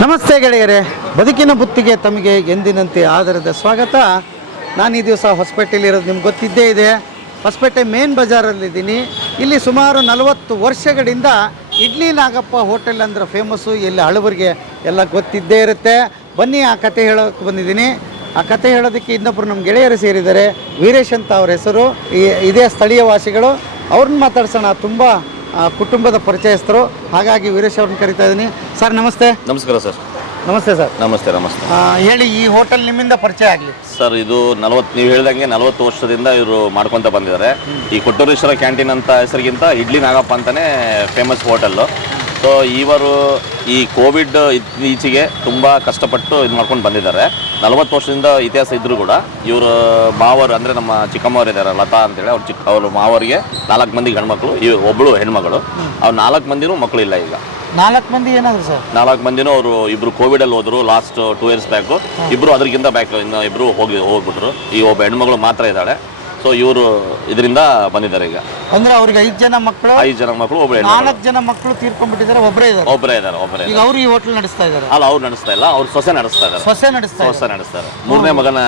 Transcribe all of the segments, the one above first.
ನಮಸ್ತೆ ಗೆಳೆಯರೇ. ಬದುಕಿನ ಬುತ್ತಿಗೆ ತಮಗೆ ಎಂದಿನಂತೆ ಆಧಾರದ ಸ್ವಾಗತ. ನಾನು ಈ ದಿವಸ ಹೊಸಪೇಟೆಯಲ್ಲಿರೋದು ನಿಮ್ಗೆ ಗೊತ್ತಿದ್ದೇ ಇದೆ. ಹೊಸಪೇಟೆ ಮೇನ್ ಬಜಾರಲ್ಲಿದ್ದೀನಿ ಇಲ್ಲಿ ಸುಮಾರು ನಲವತ್ತು ವರ್ಷಗಳಿಂದ ಇಡ್ಲಿ ನಾಗಪ್ಪ ಹೋಟೆಲ್ ಅಂದ್ರೆ ಫೇಮಸ್ಸು ಇಲ್ಲಿ ಹಳುವರಿಗೆ ಎಲ್ಲ ಗೊತ್ತಿದ್ದೇ ಇರುತ್ತೆ. ಬನ್ನಿ, ಆ ಕತೆ ಹೇಳೋಕ್ಕೆ ಬಂದಿದ್ದೀನಿ. ಆ ಕತೆ ಹೇಳೋದಕ್ಕೆ ಇನ್ನೊಬ್ಬರು ನಮ್ಮ ಗೆಳೆಯರು ಸೇರಿದ್ದಾರೆ. ವೀರೇಶ್ ಅಂತ ಅವ್ರ ಹೆಸರು. ಇದೇ ಸ್ಥಳೀಯ ವಾಸಿಗಳು. ಅವ್ರನ್ನ ಮಾತಾಡ್ಸೋಣ. ತುಂಬ ಕುಟುಂಬದ ಪರಿಚಯಸ್ಥರು. ಹಾಗಾಗಿ ವೀರೇಶ್ ಅವ್ರನ್ನ ಕರಿತಾ ಇದ್ದೀನಿ. ಸರ್ ನಮಸ್ತೆ. ನಮಸ್ಕಾರ ಸರ್. ನಮಸ್ತೆ ಸರ್. ನಮಸ್ತೆ ನಮಸ್ತೆ. ಆ, ಹೇಳಿ ಈ ಹೋಟೆಲ್ ನಿಮ್ಮಿಂದ ಪರಿಚಯ ಆಗಲಿ. ಸರ್ ಇದು ನಲವತ್ತು ನೀವು ಹೇಳ್ದಂಗೆ ನಲವತ್ತು ವರ್ಷದಿಂದ ಇವರು ಮಾಡ್ಕೊತ ಬಂದಿದ್ದಾರೆ. ಈ ಕೊಟ್ಟೂರೇಶ್ವರ ಕ್ಯಾಂಟೀನ್ ಅಂತ ಹೆಸರಿಗಿಂತ ಇಡ್ಲಿ ನಾಗಪ್ಪ ಅಂತಾನೆ ಫೇಮಸ್ ಹೋಟೆಲ್ಲು ಸೊ ಇವರು ಈ ಕೋವಿಡ್ ಇತ್ತೀಚೆಗೆ ತುಂಬ ಕಷ್ಟಪಟ್ಟು ಇದು ಮಾಡ್ಕೊಂಡು ಬಂದಿದ್ದಾರೆ. ನಲವತ್ತು ವರ್ಷದಿಂದ ಇತಿಹಾಸ ಇದ್ದರೂ ಕೂಡ ಇವರು ಮಾವರು ಅಂದರೆ ನಮ್ಮ ಚಿಕ್ಕಮ್ಮವ್ರು ಇದ್ದಾರೆ ಲತಾ ಅಂತೇಳಿ. ಅವ್ರ ಚಿಕ್ಕ ಅವ್ರ ಮಾವರಿಗೆ ನಾಲ್ಕು ಮಂದಿ ಗಂಡ್ಮಕ್ಳು ಇವರು ಒಬ್ಬಳು ಹೆಣ್ಮಗಳು. ಅವ್ರು ನಾಲ್ಕು ಮಂದಿನೂ ಮಕ್ಕಳಿಲ್ಲ ಈಗ. ನಾಲ್ಕು ಮಂದಿ ಏನಾದ್ರು ಸರ್? ನಾಲ್ಕು ಮಂದಿನೂ ಅವರು ಇಬ್ಬರು ಕೋವಿಡಲ್ಲಿ ಹೋದರು ಹೋದ್ರು ಲಾಸ್ಟ್ ಟೂ ಇಯರ್ಸ್ ಬ್ಯಾಕು ಇಬ್ಬರು ಅದಕ್ಕಿಂತ ಬ್ಯಾಕ್ ಇನ್ನು ಇಬ್ಬರು ಹೋಗಿ ಹೋಗ್ಬಿಟ್ರು. ಈ ಒಬ್ಬ ಹೆಣ್ಮಗಳು ಮಾತ್ರ ಇದ್ದಾಳೆ. ಸೊ ಇವರು ಇದರಿಂದ ಬಂದಿದ್ದಾರೆ ಈಗ. ಅಂದ್ರೆ ಅವ್ರಿಗೆ ಐದು ಜನ ಮಕ್ಕಳು ಐದು ಜನ ಮಕ್ಕಳು ಒಬ್ಬರೇ ನಾಲ್ಕು ಜನ ಮಕ್ಕಳು ತೀರ್ಕೊಂಡ್ಬಿಟ್ಟಿದ್ದಾರೆ ಒಬ್ಬರೇ ಇದ್ದಾರೆ. ಒಬ್ಬರೇ ಇದ್ದಾರೆ ಒಬ್ಬರೇ ಈಗ ಅವರು ಈ ಹೋಟೆಲ್ ನಡೆಸ್ತಾ ಇದ್ದಾರೆ. ಅಲ್ಲ ಅವ್ರು ನಡೆಸ್ತಾ ಇಲ್ಲ ಅವ್ರು ಸೊಸೆ ನಡೆಸ್ತಾ ಇದ್ದಾರೆ. ಸೊಸೆ ನಡೆಸ್ತಾ ಇದ್ದಾರೆ. ಸೊಸೆ ನಡೆಸ್ತಾರೆ ಮೂರನೇ ಮಗನ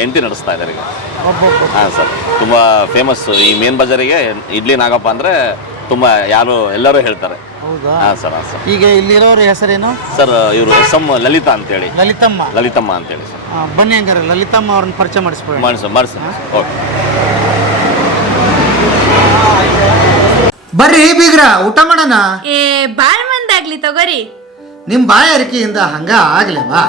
ಹೆಂಡತಿ ನಡೆಸ್ತಾ ಇದ್ದಾರೆ ಈಗ. ಹಾ ಹಾಂ ಸರ್. ತುಂಬ ಫೇಮಸ್ ಈ ಮೇನ್ ಬಜಾರಿಗೆ ಇಡ್ಲಿ ನಾಗಪ್ಪ ಅಂದರೆ ತುಂಬ ಯಾರು ಎಲ್ಲರೂ ಹೇಳ್ತಾರೆ. ಹೌದಾ? ಹಾಂ ಸರ್ ಹಾಂ ಸರ್. ಈಗ ಇಲ್ಲಿರೋರ ಹೆಸರೇನು? ಸರ್ ಇವರು ಎಸ್ ಎಂ ಲಲಿತಾ ಅಂತೇಳಿ. ಲಲಿತಮ್ಮ? ಲಲಿತಮ್ಮ ಅಂತೇಳಿ ಸರ್. ಆ, ಬನ್ನಿ ಹಂಗಾರೆ ಲಲಿತಮ್ಮ ಅವ್ರನ್ನ ಪರಿಚಯ ಮಾಡಿಸ್ಬೋದು ಮಾಡಿಸ ಮಾಡಿಸಿ ಓಕೆ. ಬರ್ರಿ ಬೀಗ್ರ ಊಟ ಮಾಡೋಣ? ಏ ಬಾಳ್ ಮಂದಾಗ್ಲಿ ತಗೋರಿ. ನಿಮ್ಮ ಬಾಯಾರಿಕೆಯಿಂದ ಹಂಗ ಆಗ್ಲೇವಾ?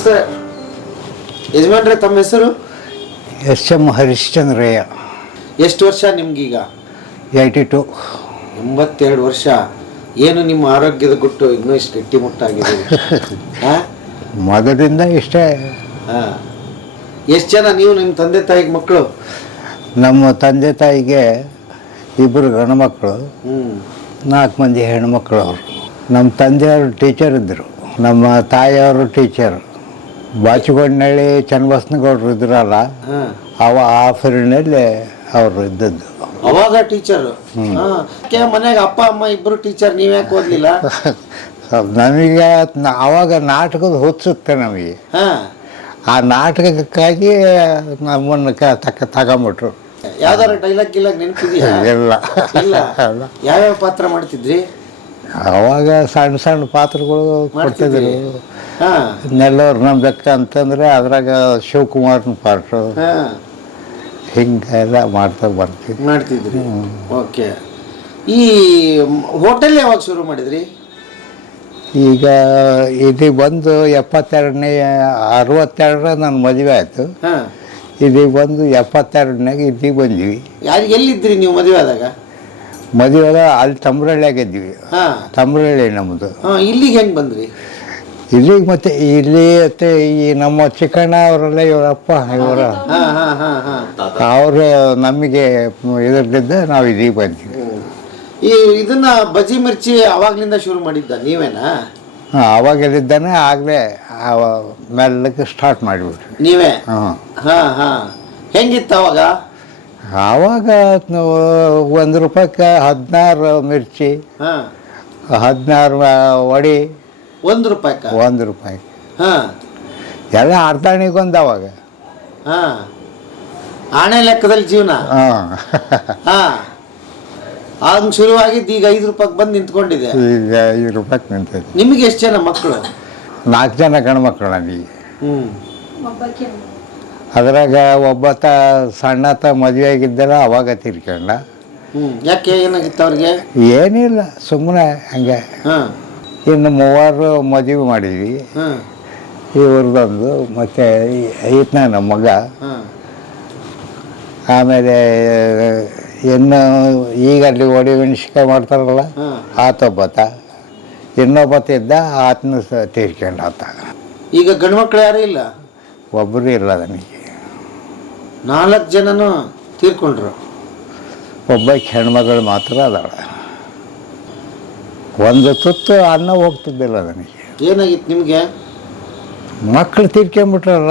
ನಮಸ್ತೆ. ಯಜಮಾನ್ರೆ ತಮ್ಮ ಹೆಸರು? S M Harishchandraiah. ಎಷ್ಟು ವರ್ಷ ನಿಮ್ಗೀಗ? Eighty two. ಎಂಬತ್ತೆರಡು ವರ್ಷ. ಏನು ನಿಮ್ಮ ಆರೋಗ್ಯದ ಗುಟ್ಟು ಇನ್ನೂ ಇಷ್ಟು ಗಟ್ಟಿಮುಟ್ಟಾಗಿದೆ ಹಾ ಮೊದಲಿಂದ ಇಷ್ಟೇ. ಹಾಂ ಎಷ್ಟು ಜನ ನೀವು ನಿಮ್ಮ ತಂದೆ ತಾಯಿಗೆ ಮಕ್ಕಳು? ನಮ್ಮ ತಂದೆ ತಾಯಿಗೆ ಇಬ್ಬರು ಗಂಡುಮಕ್ಕಳು ಮಕ್ಕಳು ನಾಲ್ಕು ಮಂದಿ ಹೆಣ್ಮಕ್ಳು ಅವರು. ನಮ್ಮ ತಂದೆಯವರು ಟೀಚರ್ ಇದ್ದರು ನಮ್ಮ ತಾಯಿಯವರು ಟೀಚರ್ ಬಾಚುಗೊಂಡಳ್ಳಿ ಚನ್ನಬಸನಗೌಡರು ಇದ್ರಲ್ಲ ಅವ ಆ ಫೀಲ್ಡ್ನಲ್ಲಿ ಅವರು ಇದ್ದದ್ದು. ಅವಾಗ ಟೀಚರ್ ಮನೆಗೆ ಅಪ್ಪ ಅಮ್ಮ ಇಬ್ರು ಟೀಚರ್ ನೀವ್ ಯಾಕೆ ಓದ್ಲಿಲ್ಲ? ನಮಗೆ ಅವಾಗ ನಾಟಕದ ಹುಚ್ಚುತ್ತೆ ನಮಗೆ. ಆ ನಾಟಕಕ್ಕಾಗಿ ನಮ್ಮನ್ನು ತಕ್ಕ ತಕ ತಗೊಂಬಿಟ್ರು. ಯಾವ್ದಾರ ಡೈಲಾಗ್ ಗಿಲಾಗ್ ನೆನ್ಪಿದ್ಯಾ? ಇಲ್ಲ. ಯಾವ್ಯಾವ ಪಾತ್ರ ಮಾಡ್ತಿದ್ರಿ? ಅವಾಗ ಸಣ್ಣ ಸಣ್ಣ ಪಾತ್ರಗಳು ಕೊಡ್ತಿದ್ರು. ನೆಲ್ಲೋರು ನೆಲ್ಲವ್ರು ಬೆಕ್ಕ ಅಂತಂದ್ರೆ ಅದ್ರಾಗ ಶಿವಕುಮಾರ್ನ ಪಾತ್ರ. ಹಿಂಗೆಲ್ಲ ಮಾಡ್ತಾ ಬರ್ತಿದ್ವಿ ಮಾಡ್ತಿದ್ರಿ. ಓಕೆ. ಈ ಹೋಟೆಲ್ ಯಾವಾಗ ಶುರು ಮಾಡಿದ್ರಿ? ಈಗ ಇದೀಗ ಬಂದು ಎಪ್ಪತ್ತೆರಡನೇ ಅರವತ್ತೆರಡರ ನನ್ನ ಮದುವೆ ಆಯಿತು. ಇದೀಗ ಬಂದು ಎಪ್ಪತ್ತೆರಡನಾಗ ಇದೀಗ ಬಂದ್ವಿ. ಯಾರು ಎಲ್ಲಿದ್ರಿ ನೀವು ಮದುವೆ ಆದಾಗ? ಮದುವೆ ಅಲ್ಲಿ ತಮ್ರಳ್ಳಿಯಾಗಿದ್ವಿ ಹಾ. ತಮ್ರಳ್ಳಿ ನಮ್ಮದು ಇಲ್ಲಿಗೆ ಹೆಂಗ್ ಬಂದ್ರಿ? ಇಲ್ಲಿಗೆ ಮತ್ತೆ ಇಲ್ಲಿ ಮತ್ತೆ ಈ ನಮ್ಮ ಚಿಕ್ಕಣ್ಣ ಅವರೆಲ್ಲ ಇವರಪ್ಪ ಇವರ ಅವರು ನಮಗೆ ಇದರಲ್ಲಿದ್ದ ನಾವು ಇದೀಗ ಬಂದ್ವಿ. ಈ ಇದನ್ನ ಬಜಿ ಮಿರ್ಚಿ ಅವಾಗ್ಲಿಂದ ಶುರು ಮಾಡಿದ್ದ ನೀವೇನಾ? ಹಾಂ ಅವಾಗೆಲ್ಲಿದ್ದಾನೆ ಆಗಲೇ ಮೆಲ್ಲಕ್ಕೆ ಸ್ಟಾರ್ಟ್ ಮಾಡಿಬಿಟ್ರಿ. ನೀವೇ? ಹಾಂ. ಹಾಂ ಹಾಂ. ಹೆಂಗಿತ್ತು ಅವಾಗ? ಆವಾಗ ನಾವು ಒಂದು ರೂಪಾಯಿಗೆ ಹದಿನಾರು ಮಿರ್ಚಿ ಹಾ. ಹದಿನಾರು ವಡಿ. ಒಂದು ರೂಪಾಯಿ ಒಂದು ರೂಪಾಯಿ ಹಾ. ಎಲ್ಲ ಅರ್ಧಾಣಿಗೊಂದು ಅವಾಗ ಹಾ. ಆಣೆ ಲೆಕ್ಕದಲ್ಲಿ ಜೀವನ? ಹಾಂ. ಹಾ. ಶುರುವಾಗಿದ್ದು ಈಗ ಐದು ರೂಪಾಯಿಗೆ ಬಂದು ನಿಂತ್ಕೊಂಡಿದೆ. ಈಗ ಐದು ರೂಪಾಯಿಗೆ ನಿಂತೈತಿ ನಿಮಗೆ ಎಷ್ಟು ಜನ ಮಕ್ಕಳು? ನಾಲ್ಕು ಜನ ಗಂಡ್ಮಕ್ಳು ನನಗೆ ಹ್ಮ್. ಅದ್ರಾಗ ಒಬ್ಬತ ಸಣ್ಣತ ಮದುವೆ ಆಗಿದ್ದಲ್ಲ ಅವಾಗ ತಿರ್ಕೊಂಡ. ಯಾಕೆ ಏನಾಗಿತ್ತು ಅವ್ರಿಗೆ? ಏನಿಲ್ಲ ಸುಮ್ಮನೆ ಹಂಗೆ. ಇನ್ನು ಮೂವರು ಮದುವೆ ಮಾಡಿದ್ವಿ. ಇವ್ರದೊಂದು ಇವ್ರದ್ದೊಂದು ಮತ್ತು ಈತನ ನಮ್ಮ ಮಗ ಆಮೇಲೆ ಇನ್ನು ಈಗ ಅಲ್ಲಿ ಒಡಿ ಮೆಣಸಿಕಾಯಿ ಮಾಡ್ತಾರಲ್ಲ ಆತೊಬ್ಬತ. ಇನ್ನೊಬ್ಬತ ಇದ್ದ ಆತನ ಸ ತೀರ್ಕೊಂಡ ಆತ ಈಗ ಗಂಡು ಮಕ್ಕಳು ಯಾರೂ ಇಲ್ಲ? ಒಬ್ಬರು ಇಲ್ಲ ನನಗೆ. ನಾಲ್ಕು ಜನನು ತೀರ್ಕೊಂಡ್ರು. ಒಬ್ಬ ಹೆಣ್ಮಗಳು ಮಾತ್ರ ಅದಾಳೆ. ಒಂದು ತುತ್ತು ಅನ್ನ ಹೋಗ್ತಿದ್ದಿಲ್ಲ ನನಗೆ. ಏನಾಗಿತ್ತು ನಿಮಗೆ? ಮಕ್ಕಳು ತೀರ್ಕೊಂಬಿಟ್ರಲ್ಲ.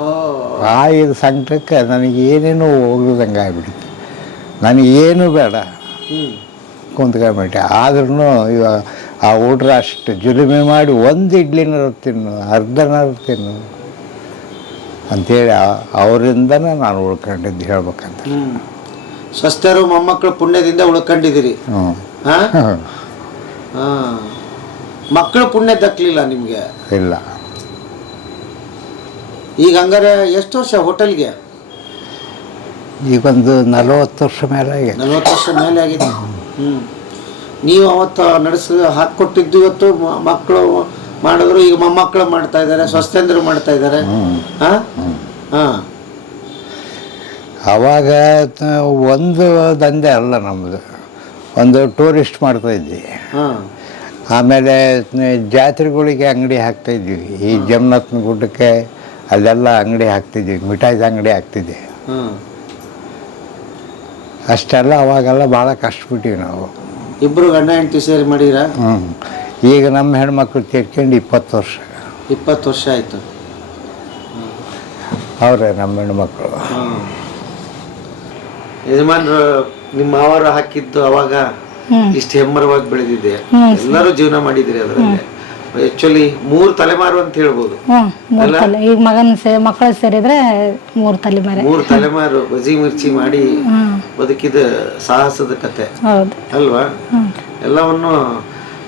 ಓ. ಆ ಇದು ಸಂಕಟಕ್ಕೆ ನನಗೆ ಏನೇನು ಹೋಗ್ದಂಗೆ ನನಗೆ ನನಗೇನು ಬೇಡ. ಕುಂತ್ಕೊಂಬಿಟ್ಟೆ. ಆದ್ರೂ ಇವಾಗ ಆ ಹುಡ್ರ ಅಷ್ಟು ಜುಲುಮೆ ಮಾಡಿ ಒಂದು ಇಡ್ಲಿನಾರು ತಿನ್ನು ಅರ್ಧನಾರು ತಿನ್ನು. ಅಂಥೇಳಿ ಅವರಿಂದನೇ ನಾನು ಉಳ್ಕೊಂಡಿದ್ದು ಹೇಳ್ಬೇಕಂತ. ಸ್ವಸ್ಥರು ಮೊಮ್ಮಕ್ಕಳು ಪುಣ್ಯದಿಂದ ಉಳ್ಕೊಂಡಿದ್ದೀರಿ. ಹ್ಞೂ ಹಾಂ? ಹಾಂ. ಮಕ್ಕಳು ಪುಣ್ಯ ದಕ್ಕಲಿಲ್ಲ ನಿಮಗೆ? ಇಲ್ಲ. ಈಗ ಹಂಗಾರೆ ಎಷ್ಟು ವರ್ಷ ಹೋಟೆಲ್ಗೆ? ಈಗೊಂದು ನಲವತ್ತು ವರ್ಷ ಮೇಲೆ ಆಗಿದೆ. ನಲವತ್ತು ವರ್ಷ ಮೇಲೆ ಆಗಿದೆ. ಹ್ಞೂ ನೀವು ಅವತ್ತು ನಡೆಸಿ ಹಾಕ್ಕೊಟ್ಟಿದ್ದು ಇವತ್ತು ಮಕ್ಕಳು ಮಾಡಿದ್ರು ಈಗ ಮೊಮ್ಮಕ್ಕಳು ಮಾಡ್ತಾ ಇದ್ದಾರೆ ಸ್ವಸ್ಥಂದ್ರು ಮಾಡ್ತಾ ಇದ್ದಾರೆ. ಹಾಂ? ಹಾಂ. ಆವಾಗ ಒಂದು ದಂಧೆ ಅಲ್ಲ ನಮ್ಮದು ಒಂದು ಟೂರಿಸ್ಟ್ ಮಾಡ್ತಾಯಿದ್ವಿ ಹಾಂ. ಆಮೇಲೆ ಜಾತ್ರೆಗಳಿಗೆ ಅಂಗಡಿ ಹಾಕ್ತಾಯಿದ್ವಿ ಈ ಜಮ್ನಾಥನ ಗುಡ್ಡಕ್ಕೆ ಅಲ್ಲೆಲ್ಲ ಅಂಗಡಿ ಹಾಕ್ತಿದ್ವಿ. ಮಿಠಾಯ್ದ ಅಂಗಡಿ ಹಾಕ್ತಿದ್ವಿ. ಅಷ್ಟೆಲ್ಲ ಅವಾಗೆಲ್ಲ ಭಾಳ ಕಷ್ಟಬಿಟ್ಟಿವಿ ನಾವು. ಇಬ್ಬರು ಗಂಡ ಹೆಂಡತಿ ಸೇರಿ ಮಾಡಿದ್ರ ಹ್ಞೂ ಈಗ ನಮ್ಮ ಹೆಣ್ಮಕ್ಳು ತೀರ್ಕೊಂಡು ಇಪ್ಪತ್ತು ವರ್ಷ. ಇಪ್ಪತ್ತು ವರ್ಷ ಆಯಿತು. ಅವರೇ ನಮ್ಮ ಹೆಣ್ಮಕ್ಳು ಯಜಮಾನ್ರು ನಿಮ್ಮ ಮಾವರು ಹಾಕಿದ್ದು ಅವಾಗ ಇಷ್ಟು ಹೆಮ್ಮರವಾಗಿ ಬೆಳೆದಿದೆ. ಎಲ್ಲರೂ ಜೀವನ ಮಾಡಿದ್ರಿ ಅದರಲ್ಲಿ. ಆಕ್ಚುಲಿ ಮೂರು ತಲೆಮಾರು ಅಂತ ಹೇಳ್ಬೋದು. ಈಗ ಮಗನ ಸೇ ಮಕ್ಕಳು ಸೇರಿದ್ರೆ ಮೂರು ತಲೆಮಾರು. ಮೂರು ತಲೆಮಾರು ಬಜಿ ಮಿರ್ಚಿ ಮಾಡಿ ಬದುಕಿದ ಸಾಹಸದ ಕತೆ. ಹೌದು. ಅಲ್ವಾ? ಎಲ್ಲವನ್ನು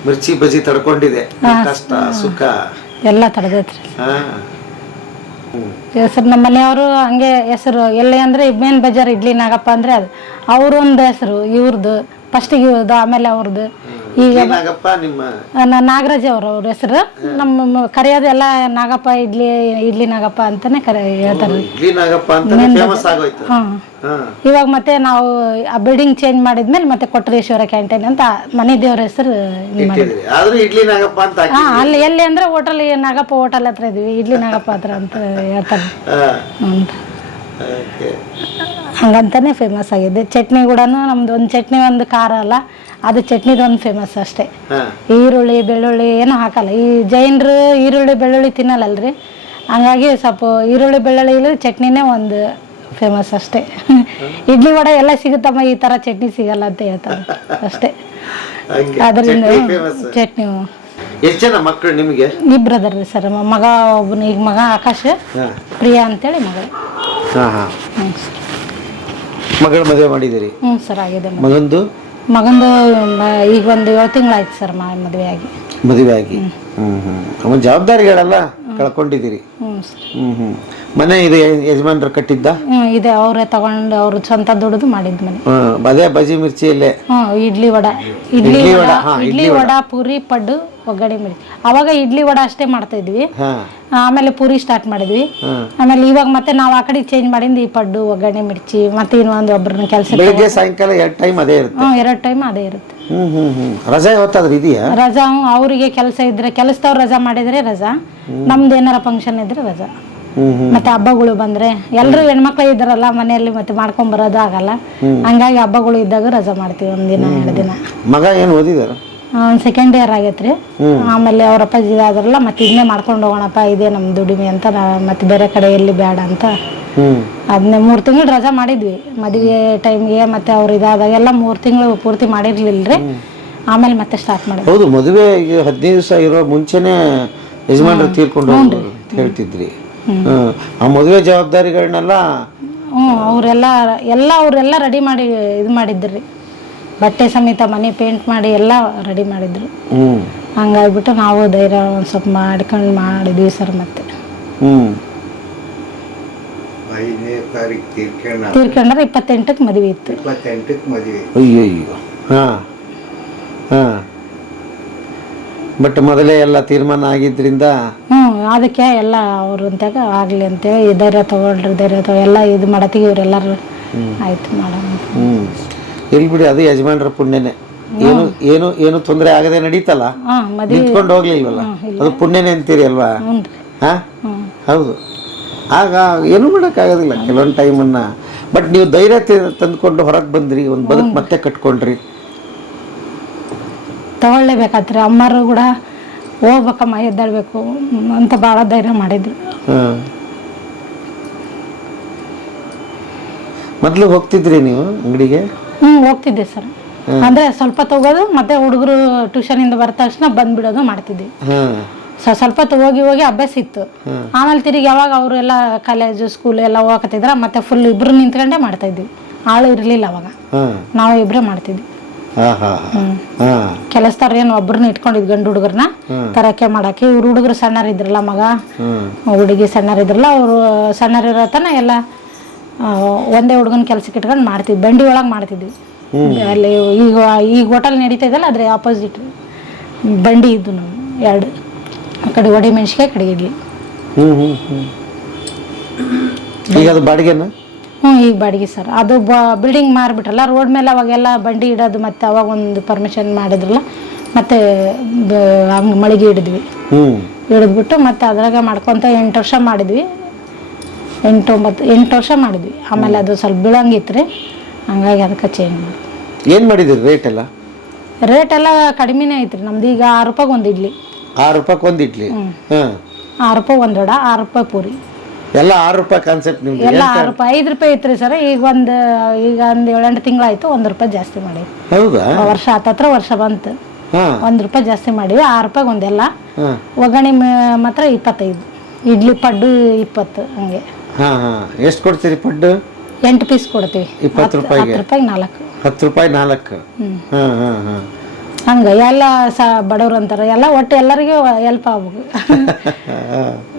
ಮಿರ್ಚಿ ಬಜಿ ತಡ್ಕೊಂಡಿದೆ. ಕಷ್ಟ ಸುಖ. ಎಲ್ಲ ತಡೆದೈತ್ರಿ. ಹಾ. ಹೆಸರು ನಮ್ಮ ಮನೆಯವರು ಹಂಗೆ ಹೆಸರು ಎಲ್ಲಿ ಅಂದರೆ ಮೇನ್ ಬಜಾರ್ ಇಡ್ಲಿ ನಾಗಪ್ಪ ಅಂದ್ರೆ ಅದು. ಅವ್ರೊಂದು ಹೆಸರು ಇವ್ರದ್ದು ಫಸ್ಟಿಗೆ ಇವ್ರದ್ದು ಆಮೇಲೆ ಅವ್ರದ್ದು. ಈಗ ನಾಗಪ್ಪ ನಿಮ್ಮ ನ- ನಾಗರಾಜ್ ಅವ್ರ ಅವ್ರ ಹೆಸರು. ನಮ್ಮ ಕರೆಯೋದೆಲ್ಲ ಕರೆಯೋದು ಎಲ್ಲ ನಾಗಪ್ಪ ಇಡ್ಲಿ ಇಡ್ಲಿ ನಾಗಪ್ಪ ಅಂತಾನೆ ಕರೆ ಹೇಳ್ತಾರೆ. ಇಡ್ಲಿ ನಾಗಪ್ಪ ಅಂತ ಫೇಮಸ್ ಆಗೋಯ್ತು. ಹಾಂ. ಹಾ. ಇವಾಗ ಮತ್ತೆ ನಾವು ಆ ಬಿಲ್ಡಿಂಗ್ ಚೇಂಜ್ ಮಾಡಿದ್ಮೇಲೆ ಮತ್ತೆ ಕೊಟ್ರೇಶ್ವರ ಕ್ಯಾಂಟೀನ್ ಅಂತ ಮನೆ ದೇವ್ರ ಹೆಸರು ಇದ್ ಮಾಡಿದ್ವಿ. ಇಟ್ಟಿದ್ರಿ ಆದ್ರೂ ಇಡ್ಲಿ ನಾಗಪ್ಪ ಅಂತ ಹಾಕಿ ಹಾ ಅಲ್ಲಿ ಎಲ್ಲಿ ಅಂದ್ರೆ ಹೋಟೆಲ್ ನಾಗಪ್ಪ ಹೋಟೆಲ್ ಹತ್ರ ಇದೀವಿ. ಇಡ್ಲಿ ನಾಗಪ್ಪ ಹತ್ರ ಅಂತ ಹೇಳ್ತಾರೆ. ಹಾ. ಹ್ಞೂ ಹಂಗಂತಾನೆ ಫೇಮಸ್ ಆಗಿದೆ. ಚಟ್ನಿ ಕೂಡ ನಮ್ದು ಒಂದು ಚಟ್ನಿ ಒಂದು ಖಾರ ಅಲ್ಲ ಅದು ಚಟ್ನಿದು ಒಂದು ಫೇಮಸ್ ಅಷ್ಟೇ. ಈರುಳ್ಳಿ ಬೆಳ್ಳುಳ್ಳಿ ಏನೂ ಹಾಕಲ್ಲ. ಈ ಜೈನರು ಈರುಳ್ಳಿ ಬೆಳ್ಳುಳ್ಳಿ ತಿನ್ನಲ್ಲಲ್ರಿ? ಹಂಗಾಗಿ ಸ್ವಲ್ಪ ಈರುಳ್ಳಿ ಬೆಳ್ಳುಳ್ಳಿ ಚಟ್ನಿನೇ ಒಂದು ಫೇಮಸ್ ಅಷ್ಟೇ. ಇಡ್ಲಿ ವಡೆ ಎಲ್ಲ ಸಿಗುತ್ತಮ್ಮ ಈ ಥರ ಚಟ್ನಿ ಸಿಗಲ್ಲ ಅಂತ ಹೇಳ್ತಾರೆ. ಅಷ್ಟೇ. ಅದರಿಂದ. ಚಟ್ನಿ ಎಷ್ಟ್ ಜನ ಮಕ್ಕಳು ನಿಮಗೆ? ಇಬ್ರು ಅದಾರ ರೀ ಸರ್ ಮಗ ಒಬ್ಬನ ಈಗ ಮಗ ಆಕಾಶ ಹಾ. ಪ್ರಿಯಾ ಅಂತೇಳಿ ಮಗ. ಹಾ ಹಾ. ಹ್ಞೂ ಸರ್ ಮಗಳ ಮದುವೆ ಮಾಡಿದಿರಿ ಹ್ಞೂ ಸರ್ ಆಗಿದೆ ಮಗ. ಮಗಂದು? ಮಗಂದು ಮ- ಈಗ ಒಂದು ಏಳು ತಿಂಗಳಾಯ್ತು ಸರ್ ಮದುವೆ ಆಗಿ ಮದುವೆ ಆಗಿ ಹ್ಮ್. ಹ್ಮ್ ಅವನ ಜವಾಬ್ದಾರಿಗಳೆಲ್ಲ? ಕಳ್ಕೊಂಡಿದ್ದೀರಿ. ಹ್ಮ್ ಹ್ಮ್. ಮನೆ ಇದು ಯ- ಯಜಮಾನ್ರು ಕಟ್ಟಿದ್ದ? ಇದೆ ಅವರೇ ತಗೊಂಡು ಅವ್ರು ಸ್ವಂತ ದುಡಿದು ಮಾಡಿದ ಮನೆ. ಹ್ಮ್, ಅದೇ ಬಜಿ ಮಿರ್ಚಿ ಇಲ್ಲೇ ಇಡ್ಲಿ ವಡ. ಇಡ್ಲಿ ವಡ ಇಡ್ಲಿ ವಡ. ಪೂರಿ ಪಡ್ಡು ಒಗ್ಗಡೆ ಮಿಡಿ. ಅವಾಗ ಇಡ್ಲಿ ವಡ ಅಷ್ಟೇ ಮಾಡ್ತಾ ಇದ್ವಿ. ಹಾ. ಆಮೇಲೆ ಪೂರಿ ಸ್ಟಾರ್ಟ್ ಮಾಡಿದ್ವಿ. ಆಮೇಲೆ ಇವಾಗ ಮತ್ತೆ ನಾವು ಆ ಕಡೆ ಚೇಂಜ್ ಮಾಡಿಂದ ಈ ಪಡ್ಡು ಒಗ್ಗರಣೆ ಮಿರ್ಚಿ ಮತ್ತೆ ಇನ್ನೊಂದು ಒಬ್ಬರನ್ನ ಕೆಲಸ ಬೆಳಿಗ್ಗೆ ಸಾಯಂಕಾಲ ಎರಡು ಟೈಮ್ ಅದೇ ಇರುತ್ತೆ. ಎರಡು ಟೈಮ್ ಅದೇ ಇರುತ್ತೆ. ಹ್ಮ್ ಹ್ಮ್ ಹ್ಮ್. ರಜೆ ಯಾವತ್ತಾದ್ರೂ ಇದೆಯಾ? ರಜಾ ಹ್ಞೂ ಅವರಿಗೆ ಕೆಲಸ ಇದ್ರೆ ಕೆಲಸದವ್ರು ರಜಾ ಮಾಡಿದ್ರೆ ರಜಾ. ನಮ್ದು ಏನಾರ ಫಂಕ್ಷನ್ ಇದ್ರೆ ರಜಾ. ಹ್ಮ್ ಹ್ಮ್. ಮತ್ತೆ ಹಬ್ಬಗಳು ಬಂದ್ರೆ ಎಲ್ಲರೂ ಹೆಣ್ಮಕ್ಳು ಇದ್ದಾರಲ್ಲ ಮನೆಯಲ್ಲಿ ಮತ್ತೆ ಮಾಡ್ಕೊಂಡ್ ಬರೋದು ಆಗಲ್ಲ. ಹಂಗಾಗಿ ಹಬ್ಬಗಳು ಇದ್ದಾಗ ರಜಾ ಮಾಡ್ತೀವಿ ಒಂದಿನ ಎರಡು ದಿನ. ಮಗ ಏನು ಓದಿದಾರ? ಒಂದು ಸೆಕೆಂಡ್ ಇಯರ್ ಆಗೈತ್ರಿ. ಆಮೇಲೆ ಅವ್ರ ಅಪ್ಪಾಜಿ ಇದಾದ್ರಲ್ಲ ಮತ್ತೆ ಇದನ್ನೇ ಮಾಡ್ಕೊಂಡು ಹೋಗೋಣಪ್ಪ ಇದೇ ನಮ್ಮ ದುಡಿಮೆ ಅಂತ ನಾ- ಮತ್ತೆ ಬೇರೆ ಕಡೆ ಎಲ್ಲಿ ಬೇಡ ಅಂತ ಅದನ್ನೇ ಮೂರು ತಿಂಗಳು ರಜಾ ಮಾಡಿದ್ವಿ. ಮದುವೆ ಟೈಮ್ಗೆ ಮತ್ತೆ ಅವ್ರು ಇದಾದಾಗ ಎಲ್ಲ ಮೂರು ತಿಂಗಳು ಪೂರ್ತಿ ಮಾಡಿರ್ಲಿಲ್ರಿ. ಆಮೇಲೆ ಮತ್ತೆ ಸ್ಟಾರ್ಟ್ ಮಾಡಿದ್ವಿ. ಹೌದು ಮದುವೆ ಹದಿನೈದು ದಿವಸ ಇರೋ ಮುಂಚೆನೆ ಯಜಮಾನ್ರು ತೀರ್ಕೊಂಡು ಹೇಳ್ತಿದ್ರಿ. ಆ ಮದುವೆ ಜವಾಬ್ದಾರಿಗಳನ್ನೆಲ್ಲ ಹ್ಞೂ ಅವರೆಲ್ಲ ಎಲ್ಲ ಅವರೆಲ್ಲ ರೆಡಿ ಮಾಡಿ ಇದು ಮಾಡಿದ್ರಿ. ಬಟ್ಟೆ ಸಮೇತ ಮನೆ ಪೇಂಟ್ ಮಾಡಿ ಎಲ್ಲ ರೆಡಿ ಮಾಡಿದ್ರು. ಹಂಗಾಗ್ಬಿಟ್ಟು ನಾವು ಧೈರ್ಯ ಒಂದು ಸ್ವಲ್ಪ ಮಾಡ್ಕೊಂಡು ಮಾಡಿದ್ವಿ ಸರ್ ಮತ್ತೆ. ಹ್ಮ್. ಐದನೇ ತಾರೀಕು ತೀರ್ಕೊಂಡ. ತೀರ್ಕೊಂಡ್ರೆ ಇಪ್ಪತ್ತೆಂಟಕ್ಕೆ ಮದುವೆ ಇತ್ತು. ಇಪ್ಪತ್ತೆಂಟಕ್ಕೆ ಮದುವೆ. ಅಯ್ಯಯ್ಯೋ. ಹಾ ಹಾ. ಬಟ್ ಮೊದಲೇ ಎಲ್ಲ ತೀರ್ಮಾನ ಆಗಿದ್ರಿಂದ ಹ್ಞೂ ಅದಕ್ಕೆ ಎಲ್ಲ ಅವ್ರು ಅಂತಾಗ ಆಗಲಿ ಅಂತೇಳಿ ಧೈರ್ಯ ತಗೊಳ್ರಿ ಧೈರ್ಯ ತಗೊ ಎಲ್ಲ ಇದು ಮಾಡತ್ತೀವಿ ಇವರೆಲ್ಲರೂ. ಆಯ್ತು ಮಾಡೋಣ. ಹ್ಞೂ ಇಲ್ಲಿ ಬಿಡಿ ಅದು ಯಜಮಾನ್ರ ಪುಣ್ಯನೇ. ಏನು ಏನು ಏನು ತೊಂದರೆ ಆಗದೆ ನಡೀತಲ್ಲ? ಹಾ ಮದ್ವೆ ನಿಂತ್ಕೊಂಡು ಹೋಗ್ಲಿಲ್ವಲ್ಲ? ಅದು ಪುಣ್ಯನೇ ಅಂತೀರಿ ಅಲ್ವಾ? ಹ್ಞೂ ಹಾ? ಹೌದು. ಆಗ ಏನು ಮಾಡೋಕ್ಕಾಗೋದಿಲ್ಲ. ಕೆಲವೊಂದು ಟೈಮನ್ನ ಬಟ್ ನೀವು ಧೈರ್ಯ ತಂದುಕೊಂಡು ಹೊರಗೆ ಬಂದ್ರಿ ಒಂದು ಬದುಕು ಮತ್ತೆ ಕಟ್ಕೊಂಡ್ರಿ. ತಗೊಳ್ಳೇಬೇಕಾದ್ರೆ ಅಮ್ಮರು ಕೂಡ ಹೋಗ್ಬೇಕಮ್ಮ ಎದ್ದಾಳ್ಬೇಕು. ಅಂತ ಭಾಳ ಧೈರ್ಯ ಮಾಡಿದ್ರು. ಮೊದಲು ಹೋಗ್ತಿದ್ರಿ ನೀವು ಅಂಗಡಿಗೆ? ಹ್ಞೂ ಹೋಗ್ತಿದ್ದೆ ಸರ್. ಅಂದ್ರೆ ಸ್ವಲ್ಪ ತಗೋದು ಮತ್ತೆ ಹುಡುಗರು ಟ್ಯೂಷನಿಂದ ಬರ್ತಕ್ಷಣ ತಕ್ಷಣ ಬಂದ್ಬಿಡೋದು ಮಾಡ್ತಿದ್ವಿ. ಸ್ವಲ್ಪ ಹೊತ್ತು ಹೋಗಿ ಹೋಗಿ ಅಭ್ಯಾಸ ಇತ್ತು. ಆಮೇಲೆ ತಿರುಗಿ ಯಾವಾಗ ಅವರೆಲ್ಲ ಕಾಲೇಜು ಸ್ಕೂಲ್ ಎಲ್ಲ ಹೋಗಕತ್ತಿದ್ರ ಮತ್ತೆ ಫುಲ್ ಇಬ್ರು ನಿಂತ್ಕೊಂಡೇ ಮಾಡ್ತಾ ಇದ್ವಿ. ಆಳು ಇರಲಿಲ್ಲ ಅವಾಗ. ನಾವು ಇಬ್ರೇ ಮಾಡ್ತಿದ್ವಿ. ಕೆಲಸದವ್ರ ಏನು ಒಬ್ರನ್ನ ಇಟ್ಕೊಂಡಿದ್ ಗಂಡು ಹುಡುಗರ್ನ ತರಕೆ ಮಾಡಕ್ಕೆ ಇವ್ರು ಹುಡುಗರು ಸಣ್ಣರಿದ್ರಲ್ಲ ಮಗ. ಹುಡುಗಿ ಸಣ್ಣರಿದ್ರಲ್ಲ ಅವರು ಸಣ್ಣರಿರೋ ತನ ಎಲ್ಲ ಒಂದೇ ಹುಡುಗನ ಕೆಲ್ಸಕ್ಕೆ ಇಟ್ಕೊಂಡು ಮಾಡ್ತಿದ್ವಿ. ಬಂಡಿ ಒಳಗೆ ಮಾಡ್ತಿದ್ವಿ. ಅಲ್ಲಿ ಈಗ ಈಗ ಹೋಟೆಲ್ ನಡೀತಾ ಇದ್ದಲ್ಲ ಅದ್ರ ಆಪೋಸಿಟ್ ಬಂಡಿ ಇದ್ದು ನಾವು ಎರಡು. ಆ ಕಡೆ ಒಡೆ ಮೆಣಸಿಕಾಯಿ ಕಡೆ ಇಡ್ಲಿ ಹ್ಞೂ ಹ್ಞೂ ಹ್ಞೂ ಈಗ ಅದು ಬಾಡಿಗೆನ? ಹ್ಞೂ ಈಗ ಬಾಡಿಗೆ ಸರ್. ಅದು ಬ ಬಿಲ್ಡಿಂಗ್ ಮಾರಿಬಿಟ್ರಲ್ಲ ರೋಡ್ ಮೇಲೆ ಅವಾಗೆಲ್ಲ ಬಂಡಿ ಇಡೋದು ಮತ್ತೆ ಅವಾಗ ಒಂದು ಪರ್ಮಿಷನ್ ಮಾಡಿದ್ರಲ್ಲ ಮತ್ತೆ ಹಂಗೆ ಮಳಿಗೆ ಇಡಿದ್ವಿ ಹ್ಞೂ ಹಿಡಿದ್ಬಿಟ್ಟು ಮತ್ತೆ ಅದ್ರಾಗ ಮಾಡ್ಕೊತ ಎಂಟು ವರ್ಷ ಮಾಡಿದ್ವಿ. ಎಂಟು ಒಂಬತ್ತು ಎಂಟು ವರ್ಷ ಮಾಡಿದ್ವಿ. ಆಮೇಲೆ ಅದು ಸ್ವಲ್ಪ ಬೀಳಂಗಿತ್ತು ರೀ ಹಂಗಾಗಿ ಅದಕ್ಕೆ ಚೇಂಜ್ ಮಾಡಿ. ಏನು ಮಾಡಿದಿರಿ ರೇಟ್ ಎಲ್ಲ? ರೇಟ್ ಎಲ್ಲ ಕಡಿಮೆನೇ ಐತ್ರಿ. ನಮ್ದು ಈಗ ಆರು ರೂಪಾಯಿಗೆ ಒಂದು ಇಡ್ಲಿ. ಆರು ರೂಪಾಯಿ ಒಂದು ಇಡ್ಲಿ ಹಾಂ. ಆರು ರೂಪಾಯಿ ಒಂದು ವಡ ಆರು ರೂಪಾಯಿ ಪೂರಿ. ಎಲ್ಲ ಆರು ರೂಪಾಯಿ ಕಾನ್ಸೆಪ್ಟ್ ನಿಮ್ದು. ಎಲ್ಲ ಆರು ರೂಪಾಯಿ ಐದು ರೂಪಾಯಿ ಐತ್ರಿ ಸರ್. ಈಗ ಒಂದು ಈಗ ಒಂದು ಏಳೆಂಟು ತಿಂಗಳಾಯ್ತು ಒಂದು ರೂಪಾಯಿ ಜಾಸ್ತಿ ಮಾಡಿ ಹೌದಾ? ವರ್ಷ ಹತ್ತತ್ರ ವರ್ಷ ಬಂತು. ಹಾಂ. ಒಂದು ರೂಪಾಯಿ ಜಾಸ್ತಿ ಮಾಡಿವಿ ಆರು ರೂಪಾಯಿ ಒಂದೆಲ್ಲ. ಹಾಂ. ಒಗ್ಗರಣೆ ಮ- ಮಾತ್ರ ಇಪ್ಪತ್ತೈದು. ಇಡ್ಲಿ ಪಡ್ಡು ಇಪ್ಪತ್ತು ಹಂಗೆ. ಹಾಂ ಹಾಂ. ಎಷ್ಟು ಕೊಡ್ತೀರಿ ಪಡ್ಡು? ಎಂಟು ಪೀಸ್ ಕೊಡ್ತೀವಿ. ಇಪ್ಪತ್ತು ರೂಪಾಯಿಗೆ. ಹತ್ತು ರೂಪಾಯಿಗೆ ನಾಲ್ಕು. ಹತ್ತು ರೂಪಾಯಿ ನಾಲ್ಕು. ಹಾಂ ಹಾಂ ಹಾಂ. ಹಂಗೆ ಎಲ್ಲ ಸ ಬಡವ್ರು ಅಂತಾರ. ಎಲ್ಲ ಒಟ್ಟು ಎಲ್ಲರಿಗೂ ಹೆಲ್ಪ್ ಆಗ್ಬೇಕು.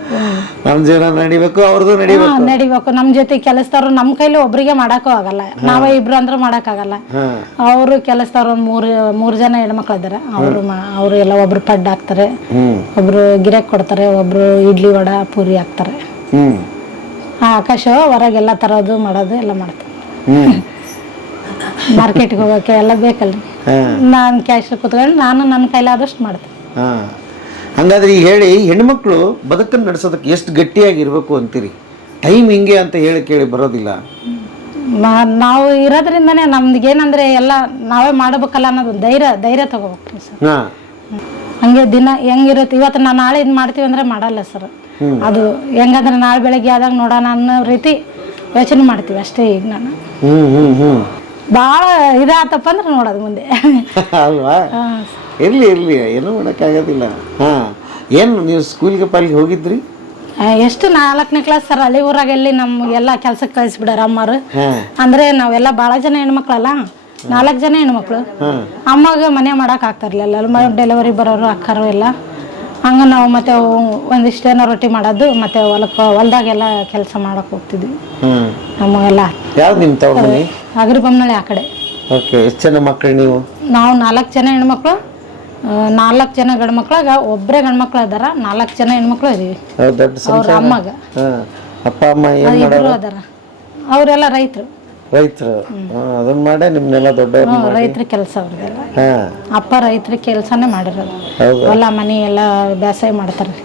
ನಮ್ಮ ಜೀವನ ನಡಿಬೇಕು ಅವ್ರದ್ದು ನಡಿಬೇಕು. ನಡಿಬೇಕು. ನಮ್ಮ ಜೊತೆ ಕೆಲಸದವ್ರು ನಮ್ಮ ಕೈಲಿ ಒಬ್ರಿಗೆ ಮಾಡಕ್ಕೂ ಆಗಲ್ಲ. ನಾವೇ ಇಬ್ರು ಅಂದ್ರೆ ಮಾಡಕ್ಕಾಗಲ್ಲ ಆಗಲ್ಲ. ಅವರು ಕೆಲಸದವ್ರು ಒಂದು ಮೂರು ಮೂರು ಜನ ಹೆಣ್ಮಕ್ಳು ಇದ್ದಾರೆ ಅವರು ಅವರು ಎಲ್ಲ ಒಬ್ರು ಪಡ್ ಹಾಕ್ತಾರೆ. ಒಬ್ರು ಗಿರಕ್ ಕೊಡ್ತಾರೆ ಒಬ್ರು ಇಡ್ಲಿ ವಡ ಪೂರಿ ಹಾಕ್ತಾರೆ. ಆ ಆಕಾಶ ಹೊರಗೆಲ್ಲ ತರೋದು ಮಾಡೋದು ಎಲ್ಲ ಮಾಡ್ತಾರೆ. ಮಾರ್ಕೆಟ್ಗೆ ಹೋಗೋಕೆ ಎಲ್ಲ ಬೇಕಲ್ರಿ. ನಾನು ಕ್ಯಾಶ್ ಕೂತ್ಕೊಂಡು ನಾನು ನನ್ನ ಕೈಲಾದಷ್ಟು ಮಾಡ್ತೀನಿ. ಹಾಂ. ಹಂಗಾದ್ರೆ ಈಗ ಹೇಳಿ ಹೆಣ್ಮಕ್ಳು ಬದುಕನ್ನು ನಡೆಸೋದಕ್ಕೆ ಎಷ್ಟು ಗಟ್ಟಿಯಾಗಿರ್ಬೇಕು ಅಂತೀರಿ? ಟೈಮ್ ಹಿಂಗೆ ಅಂತ ಹೇಳಿ ಕೇಳಿ ಬರೋದಿಲ್ಲ. ನಾವು ಇರೋದ್ರಿಂದನೇ ನಮ್ದು ಏನಂದ್ರೆ ಎಲ್ಲ ನಾವೇ ಮಾಡಬೇಕಲ್ಲ ಅನ್ನೋದು ಧೈರ್ಯ ಧೈರ್ಯ ತಗೋಬೇಕು ಸರ್. ಹಂಗೆ ದಿನ ಹೆಂಗಿರುತ್ತೆ ಇವತ್ತು ನಾನು ನಾಳೆ ಇದು ಮಾಡ್ತೀವಿ ಅಂದ್ರೆ ಮಾಡಲ್ಲ ಸರ್. ಅದು ಹೆಂಗಂದ್ರೆ ನಾಳೆ ಬೆಳಗ್ಗೆ ಆದಾಗ ನೋಡೋಣ ಅನ್ನೋ ರೀತಿ ಯೋಚನೆ ಮಾಡ್ತೀವಿ ಅಷ್ಟೇ ಈಗ ನಾನು. ಭಾಳ ಇದಾತಪ್ಪ ಅಂದ್ರೆ ನೋಡೋದು ಮುಂದೆ. ಅಲ್ವಾ? ಇರಲಿ ಇರಲಿ. ಏನೂ ಮಾಡೋಕ್ಕಾಗೋದಿಲ್ಲ. ಹಾಂ. ಏನು ನೀವು ಸ್ಕೂಲ್ಗೆ ಪಾಲಿಗೆ ಹೋಗಿದ್ರಿ? ಎಷ್ಟು ನಾಲ್ಕನೇ ಕ್ಲಾಸ್ ಸರ್ ಹಳ್ಳಿ ಊರಾಗ ಎಲ್ಲಿ ನಮಗೆಲ್ಲ ಕೆಲ್ಸಕ್ಕೆ ಕಳಿಸ್ಬಿಡಾರ ಅಮ್ಮರು ಅಂದ್ರೆ ನಾವೆಲ್ಲ ಭಾಳ ಜನ ಹೆಣ್ಮಕ್ಳಲ್ಲ? ನಾಲ್ಕು ಜನ ಹೆಣ್ಮಕ್ಳು. ಅಮ್ಮಗೆ ಮನೆ ಮಾಡಕ್ ಆಗ್ತಿರ್ಲಿಲ್ಲ ಡೆಲಿವರಿ ಬರೋರು ಅಕ್ಕರು ಎಲ್ಲ. ಹಂಗ ನಾವು ಮತ್ತೆ ಒಂದಿಷ್ಟು ಏನೋ ರೊಟ್ಟಿ ಮಾಡೋದು ಮತ್ತೆ ಹೊಲಕ್ಕೆ ಹೊಲದಾಗೆಲ್ಲ ಕೆಲಸ ಮಾಡಕ್ ಹೋಗ್ತಿದ್ವಿ. ಹ್ಮ್. ನಮಗೆಲ್ಲ. ಯಾವ್ದು ನಿಮ್ಮ ತವ್ರ ಮನೆ? ಅಗರಿ ಬೊಮ್ಮನಳ್ಳಿ ಆ ಕಡೆ. ಓಕೆ ಎಷ್ಟು ಜನ ಮಕ್ಕಳು ನೀವು? ನಾವು ನಾಲ್ಕು ಜನ ಹೆಣ್ಮಕ್ಳು ನಾಲ್ಕು ಜನ ಗಂಡ್ಮಕ್ಳಾಗ ಒಬ್ಬರೇ ಗಂಡ್ಮಕ್ಳು ಅದಾರ ನಾಲ್ಕು ಜನ ಹೆಣ್ಮಕ್ಳು ಇದೀವಿ. ಅವ್ರು ದೊಡ್ಡ ಅವ್ರ ಸಂಸಾರ. ಅಮ್ಮಗ. ಹಾಂ ಅಪ್ಪ ಅಮ್ಮ ಏನು ಇಬ್ರು ಅದಾರ. ಅವರೆಲ್ಲ ರೈತರು. ರೈತರು. ಅದನ್ನ ಮಾಡೇ ನಿಮ್ಮನ್ನೆಲ್ಲ ದೊಡ್ಡ ರೈತರ ಕೆಲಸ ಅವ್ರದ್ದೆಲ್ಲ ಅಪ್ಪ ರೈತರ ಕೆಲಸನೇ ಮಾಡಿರೋದು. ಹೊಲ ಮನೆ ಎಲ್ಲ ಬೇಸಾಯ ಮಾಡ್ತಾರೆ.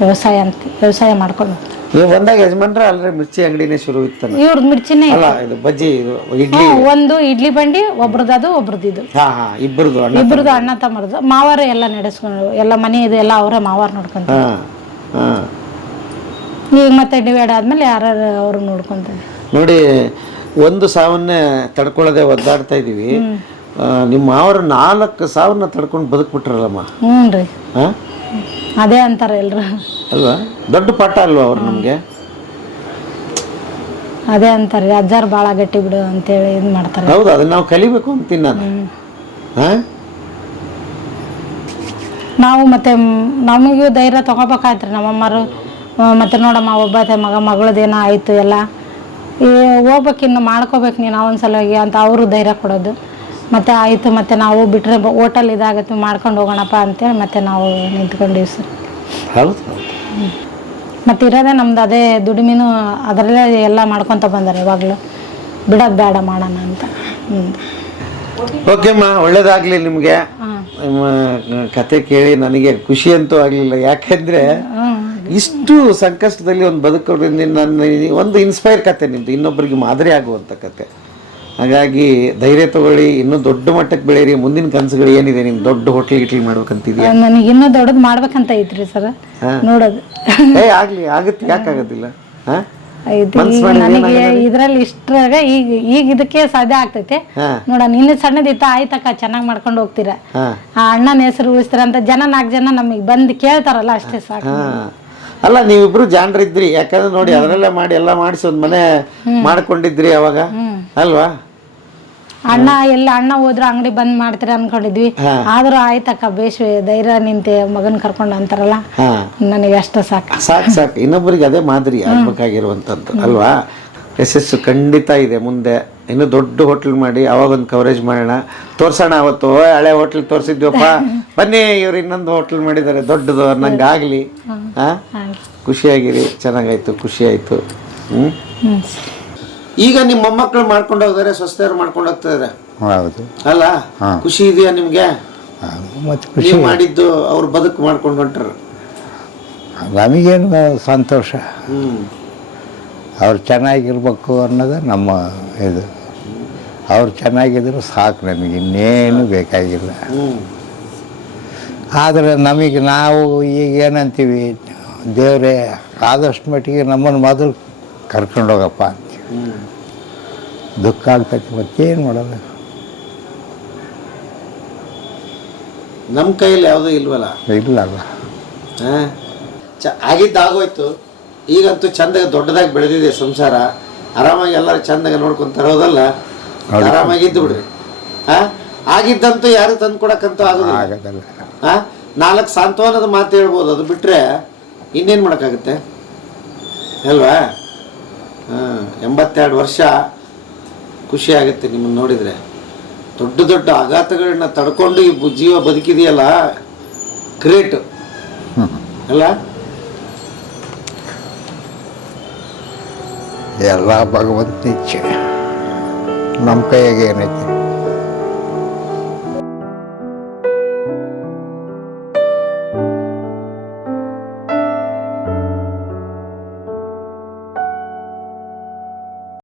ವ್ಯವಸಾಯ ಅಂತ ವ್ಯವಸಾಯ ಮಾಡ್ಕೊಂಡು ನೀವು ಬಂದಾಗ ಯಜಮಾನ್ರ ಅಲ್ರಿ ಮಿರ್ಚಿ ಅಂಗಡಿನೇ ಶುರು ಇತ್ತು ಇವ್ರದ್ದು ಮಿರ್ಚಿನೇ ಅಲ್ಲ ಇದು ಬಜ್ಜಿ ಇದು ಇಡ್ಲಿ. ಒಂದು ಇಡ್ಲಿ ಬಂಡಿ ಒಬ್ರದ್ದು ಅದು ಒಬ್ರದ್ದು. ಇದು ಹಾ ಹಾ ಇಬ್ಬರದು ಅಣ್ಣ ಇಬ್ರದ್ದು ಅಣ್ಣ ತಮ್ಮರದು. ಮಾವಾರ ಎಲ್ಲ ನಡೆಸ್ಕೊಂಡು ಎಲ್ಲ ಮನೆ ಇದು ಎಲ್ಲ ಅವರ ಮಾವಾರ ನೋಡ್ಕೊಂತ ಈಗ ಮತ್ತೆ ಡಿವೈಡ್ ಆದ್ಮೇಲೆ ಯಾರು ಅವ್ರು ನೋಡ್ಕೊಂತಾರೆ. ನೋಡಿ ಒಂದು ಸಾವನ್ನೇ ತಡ್ಕೊಳ್ಳದೆ ಒದ್ದಾಡ್ತಾ ಇದೀವಿ. ನಿಮ್ಮ ಅವರು ನಾಲ್ಕು ಸಾವಿರನ ತಡ್ಕೊಂಡು ಬದುಕ್ಬಿಟ್ರಲ್ಲಮ್ಮ. ಹ್ಞೂ ರೀ. ಹಾ ಅದೇ ಅಂತಾರೆ ಎಲ್ರು. ಅಲ್ವಾ? ದೊಡ್ಡ ಪಾಠ ಅಲ್ವಾ ಅವ್ರು ನಮಗೆ? ಅದೇ ಅಂತಾರೆ ಅಜ್ಜಾರು ಭಾಳ ಗಟ್ಟಿ ಬಿಡು ಅಂತೇಳಿ ಇದು ಮಾಡ್ತಾರೆ. ಹೌದು ಅದನ್ನ ನಾವು ಕಲಿಬೇಕು ಅಂತೀನಿ ನಾನು. ಹಾ ನಾವು ಮತ್ತೆ ನಮಗೂ ಧೈರ್ಯ ತಗೋಬೇಕಾಯ್ತು ರೀ ನಮ್ಮಮ್ಮರು ಮತ್ತೆ ನೋಡಮ್ಮ ಒಬ್ಬ ಮಗ ಮಗಳದೇನೋ ಆಯಿತು ಎಲ್ಲ. ಈ ಹೋಗ್ಬೇಕು ಇನ್ನು ಮಾಡ್ಕೋಬೇಕು ನೀನು ಒಂದು ಸಲುವಾಗಿ ಅಂತ ಅವರು ಧೈರ್ಯ ಕೊಡೋದು. ಮತ್ತು ಆಯಿತು ಮತ್ತು ನಾವು ಬಿಟ್ಟರೆ ಹೋಟೆಲ್ ಇದಾಗುತ್ತೆ ಮಾಡ್ಕೊಂಡು ಹೋಗೋಣಪ್ಪ ಅಂತೇಳಿ ಮತ್ತೆ ನಾವು ನಿಂತ್ಕೊಂಡಿವಿ ಸರ್. ಹೌದು. ಮತ್ತು ಇರೋದೇ ನಮ್ದು ಅದೇ ದುಡಿಮೆನೂ ಅದರಲ್ಲೇ ಎಲ್ಲ ಮಾಡ್ಕೊತ ಬಂದಾರೆ ಇವಾಗಲೂ. ಬಿಡೋದು ಬೇಡ ಮಾಡೋಣ ಅಂತ. ಓಕೆ ಓಕೆಮ್ಮ ಒಳ್ಳೇದಾಗಲಿ ನಿಮಗೆ. ನಿಮ್ಮ ಕತೆ ಕೇಳಿ ನನಗೆ ಖುಷಿ ಅಂತೂ ಆಗಲಿಲ್ಲ. ಯಾಕೆಂದ್ರೆ ಇಷ್ಟು ಸಂಕಷ್ಟದಲ್ಲಿ ಒಂದು ಬದುಕೋದ್ರಿಂದ ನನ್ನ ಒಂದು ಇನ್ಸ್ಪೈರ್ ಕತೆ ನಿಮ್ದು ಇನ್ನೊಬ್ಬರಿಗೆ ಮಾದರಿ ಆಗುವಂಥ ಕತೆ. ಹಾಗಾಗಿ ಧೈರ್ಯ ತಗೊಳ್ಳಿ ಇನ್ನೂ ದೊಡ್ಡ ಮಟ್ಟಕ್ಕೆ ಬೆಳೆಯಿರಿ ಮುಂದಿನ ಕನಸುಗಳು ಏನಿದೆ ನಿಮ್ಗೆ ದೊಡ್ಡ ಹೋಟ್ಲ್ ಗಿಟ್ಲ್ ಮಾಡ್ಬೇಕಂತಿದ್ಯಾ ನನಗೆ ಇನ್ನೂ ದೊಡ್ಡದು ಮಾಡ್ಬೇಕಂತ ಐತ್ರಿ ಸರ್. ನೋಡೋದು. ಏ ಆಗ್ಲಿ ಆಗುತ್ತೆ ಯಾಕಾಗೋದಿಲ್ಲ ಹಾಂ? ನನಗೆ ಇದ್ರಲ್ಲಿ ಇಷ್ಟ್ರಾಗ ಈಗ ಈಗ ಇದಕ್ಕೆ ಸಾಧ್ಯ ಆಗ್ತೈತೆ. ನಿನ್ನ ಸಣ್ಣದಿತ್ತ ಆಯ್ತಕ್ಕ ಚೆನ್ನಾಗಿ ಮಾಡ್ಕೊಂಡು ಹೋಗ್ತೀರಾ? ಆ ಅಣ್ಣನ ಹೆಸರು ಉಳಿಸ್ತೀರ ಅಂತ ಜನ ನಾಲ್ಕು ಜನ ನಮಗೆ ಬಂದು ಕೇಳ್ತಾರಲ್ಲ ಅಷ್ಟೇ ಸಾಕು. ಅಲ್ಲ ನೀವಿಬ್ರು ಜಾಣರಿದ್ರಿ ಯಾಕಂದ್ರೆ ನೋಡಿ ಅದರಲ್ಲೇ ಮಾಡಿ ಎಲ್ಲ ಮಾಡಿಸಿ ಒಂದ್ ಮನೆ ಮಾಡ್ಕೊಂಡಿದ್ರಿ ಅವಾಗ. ಅಲ್ವಾ? ಅಣ್ಣ ಎಲ್ಲ ಅಣ್ಣ ಹೋದ್ರ ಅಂಗಡಿ ಬಂದ್ ಮಾಡ್ತೀರ ಅನ್ಕೊಂಡಿದ್ವಿ. ಆದ್ರೂ ಆಯ್ತಕ್ಕ ಬೇಷ್ ಧೈರ್ಯ ನಿಂತೆ ಮಗನ್ ಕರ್ಕೊಂಡು ಅಂತಾರಲ್ಲ. ನನಗೆ ಅಷ್ಟ ಸಾಕು. ಸಾಕು ಸಾಕು. ಇನ್ನೊಬ್ಬರಿಗೆ ಅದೇ ಮಾದರಿ ಆಗ್ಬೇಕಾಗಿರುವಂತದ್ದು ಅಲ್ವಾ? ಯಶಸ್ಸು ಖಂಡಿತ ಇದೆ ಮುಂದೆ. ಇನ್ನು ದೊಡ್ಡ ಹೋಟ್ಲ್ ಮಾಡಿ ಅವಾಗ ಒಂದು ಕವರೇಜ್ ಮಾಡೋಣ. ತೋರ್ಸೋಣ ಅವತ್ತು. ಹಳೆ ಹೋಟ್ಲ್ ತೋರಿಸಿದ್ವಪ್ಪ. ಬನ್ನಿ ಇವ್ರು ಇನ್ನೊಂದು ಹೋಟ್ಲ್ ಮಾಡಿದ್ದಾರೆ. ದೊಡ್ಡದು ನಂಗೆ ಆಗಲಿ. ಹಾಂ ಖುಷಿಯಾಗಿರಿ. ಚೆನ್ನಾಗಾಯ್ತು ಖುಷಿಯಾಯ್ತು. ಆಯಿತು ಹ್ಞೂ ಈಗ ನಿಮ್ಮ ಮೊಮ್ಮಕ್ಕಳು ಮಾಡ್ಕೊಂಡು ಹೋಗಿದ್ದಾರೆ ಸ್ವಸ್ಥರು ಮಾಡ್ಕೊಂಡು ಹೋಗ್ತಿದ್ದಾರೆ ಹೌದು. ಅಲ್ಲ? ಖುಷಿ ಇದೆಯಾ ನಿಮಗೆ? ಮತ್ತು ಖುಷಿ ನೀವು ಮಾಡಿದ್ದು ಅವ್ರು ಬದುಕು ಮಾಡ್ಕೊಂಡು ಹೊಂಟರು. ನಮಗೇನು ಸಂತೋಷ. ಹ್ಞೂ ಅವ್ರು ಚೆನ್ನಾಗಿರ್ಬೇಕು ಅನ್ನೋದು ನಮ್ಮ ಇದು. ಅವ್ರು ಚೆನ್ನಾಗಿದ್ರು ಸಾಕು ನಮಗೆ ಇನ್ನೇನು ಬೇಕಾಗಿಲ್ಲ. ಆದರೆ ನಮಗೆ ನಾವು ಈಗ ಏನಂತೀವಿ ದೇವರೇ ಆದಷ್ಟು ಮಟ್ಟಿಗೆ ನಮ್ಮನ್ನು ಮೊದಲು ಕರ್ಕೊಂಡೋಗಪ್ಪ ಅಂತೀವಿ ದುಃಖ ಆಗ್ತೈತಿ ಮತ್ತೇನು ಮಾಡೋದು? ನಮ್ಮ ಕೈಯಲ್ಲಿ ಯಾವುದೂ ಇಲ್ವಲ್ಲ? ಇಲ್ಲಲ್ಲ. ಹಾ? ಚ ಆಗಿದ್ದಾಗೋಯ್ತು. ಈಗಂತೂ ಚಂದಾಗ ದೊಡ್ಡದಾಗಿ ಬೆಳೆದಿದೆ ಸಂಸಾರ. ಆರಾಮಾಗಿ ಎಲ್ಲರೂ ಚಂದಾಗ ನೋಡ್ಕೊಂತ ತರೋದಲ್ಲ. ಆರಾಮಾಗಿದ್ದು ಬಿಡ್ರಿ ಹಾ ಆಗಿದ್ದಂತೂ ಯಾರು ತಂದು ಕೊಡಕ್ಕಂತೂ ಆಗೋದಿಲ್ಲ. ಆಗೋದಲ್ಲ. ಹಾ ನಾಲ್ಕು ಸಾಂತ್ವನದ ಮಾತು ಹೇಳ್ಬೋದು. ಅದು ಬಿಟ್ಟರೆ ಇನ್ನೇನು ಮಾಡೋಕ್ಕಾಗುತ್ತೆ? ಅಲ್ವಾ? ಹಾಂ ಎಂಬತ್ತೆರಡು ವರ್ಷ ಖುಷಿ ಆಗುತ್ತೆ ನಿಮ್ಮನ್ನು ನೋಡಿದರೆ. ದೊಡ್ಡ ದೊಡ್ಡ ಆಘಾತಗಳನ್ನ ತಡ್ಕೊಂಡು ಈ ಬು- ಜೀವ ಬದುಕಿದೆಯಲ್ಲ? ಗ್ರೇಟ್ ಅಲ್ಲ? ಎಲ್ಲ ಭಗವಂತ ಇಚ್ಛೆ. ನಮ್ಮ ಕೈಯಾಗೆ ಏನೈತಿ